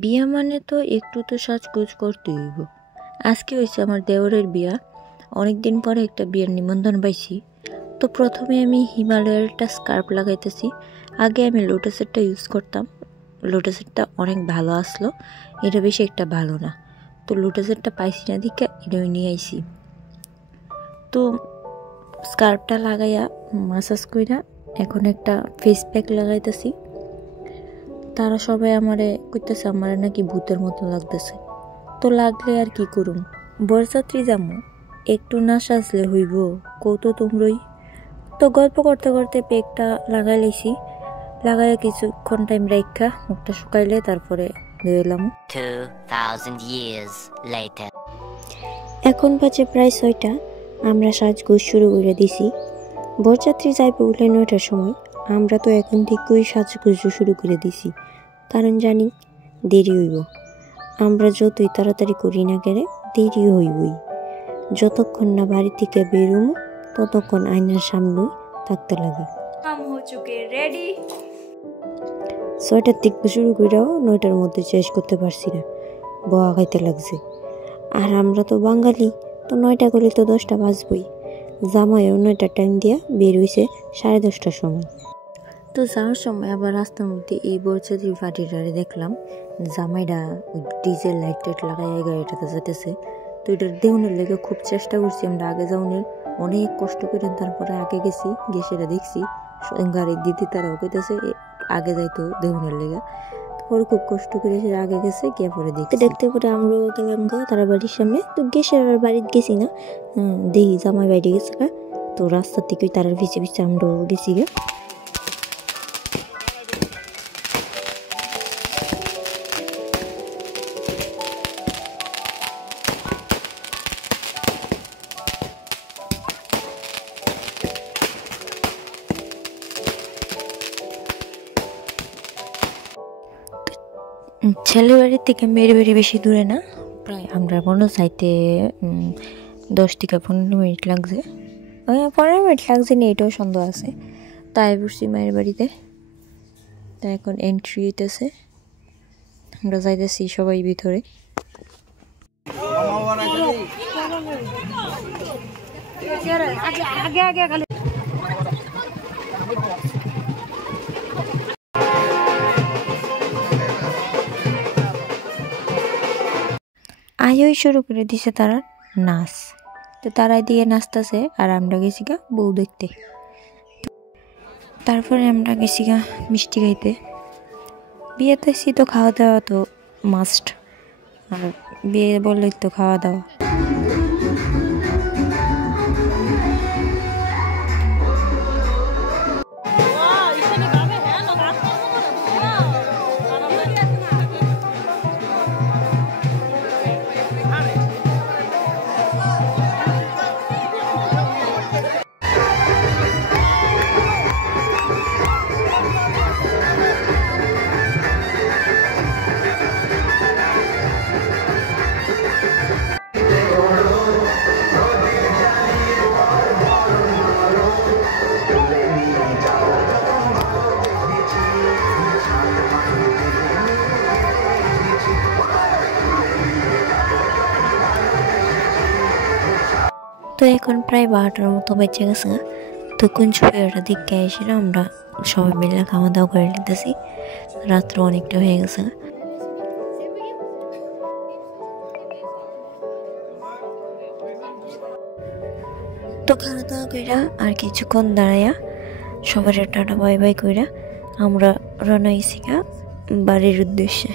বিয়া মানে তো একটু তো সাজগোজ করতেই হইব। আজকে হয়েছে আমার দেওরের বিয়া। অনেক দিন পরে একটা বিয়ের নিমন্ত্রণ পাইছি। তো প্রথমে আমি হিমালয়ের একটা স্কার্ফ লাগাইতেছি। আগে আমি লোটাসেরটা ইউজ করতাম, লোটাসেরটা অনেক ভালো আসলো, এটা বেশি একটা ভালো না। তো লোটাসেরটা পাইছি না দিকে এটা নিয়ে আইছি। তো স্কার্ফটা লাগাইয়া মাসাজ কইরা এখন একটা ফেস প্যাক লাগাইতেছি। তারা সবাই আমারে কইতেছে আমারে নাকি ভূতের মতো লাগতেছে। তো লাগলে আর কি করুম, বরযাত্রী যামু, একটু না সাজলে হইব, কৌতো তোমরই। তো গল্প করতে করতে প্যাকটা লাগাই লাইছি। লাগাইয়া কিছুক্ষণ টাইম রাখা মুখটা শুকাইলে তারপরে ধুইলাম। 2000 years later এখন বাজে প্রায় 6টা। আমরা সাজগোজ শুরু করে দিছি। বরযাত্রী যাইবে উঠলে 9টার সময়। আমরা তো এখন থেকেই সাজগোজ শুরু করে দিছি, কারণ জানি দেরি হইব। আমরা যতই তাড়াতাড়ি করি না কেন দেরি হইবই। যতক্ষণ না বাড়ি থেকে বেরোম ততক্ষণ আয়নার সামনে থাকতে লাগে। 6টার থেকে শুরু করেও 9টার মধ্যে শেষ করতে পারছি না, বয়া খাইতে লাগছে। আর আমরা তো বাঙালি, তো 9টা করলে তো 10টা বাজবই। জামাইও 9টার টাইম দিয়া বের হইছে 10:30টার সময়। তো যাওয়ার সময় আবার রাস্তার মধ্যে এই বরযাত্রীর পার্টিটারে দেখলাম, জামাইরা ডিজেল লাইট টাইট লাগাই গাড়িটাতে যেতেছে। তো এটার দেহনের লেগে খুব চেষ্টা করছি আমরা আগে যাওয়ার, অনেক কষ্ট করে তারপরে আগে গেছি, গিয়ে সেটা দেখছি গাড়ির দিদি তারাও কইতেছে আগে যাইতো দেহনের লেগে। পরে খুব কষ্ট করে সে আগে গেছে, গিয়ে পরে দেখতে দেখতে পরে আমরাও গেলাম গা তারা বাড়ির সামনে। তো গেছে আর বাড়িতে গেছি না, দেখি জামাই বাইরে গেছে গা। তো রাস্তার থেকে তারার পিছিয়ে পিছিয়ে আমরাও গেছি গা। ছেলের বাড়ির থেকে মেয়ের বাড়ি বেশি দূরে না, প্রায় আমরা মনে চাইতে 10 থেকে 15 মিনিট লাগছে। 15 মিনিট লাগছে না, এটাও সন্দেহ আছে। তাই বসছি মায়ের বাড়িতে। তাই এখন এন্ট্রি হইতেছে, আমরা যাইতেছি সবাই ভিতরে। আয়ই শুরু করে দিছে তারা নাচ। তো তারাই দিয়ে নাচতেছে আর আমরা গেছি গা বউ দেখতে। তারপরে আমরা গেছি গা মিষ্টি খাইতে। বিয়েতে তো খাওয়া দাওয়া তো মাস্ট, আর বিয়ে বললে তো খাওয়া দাওয়া। তো এখন প্রায় 12টার মতো বেঁচে গেছে। তো কোন ছবিটা দিকে এসে আমরা সবাই মিলে খাওয়া দাওয়া করে নিতেছি। রাত্র অনেকটা হয়ে গেছে। তো খাওয়া দাওয়া কইরা আর কিছুক্ষণ দাঁড়াইয়া সবার টাটা বাই বাই কইরা আমরা রওনা হইছি বাড়ির উদ্দেশ্যে।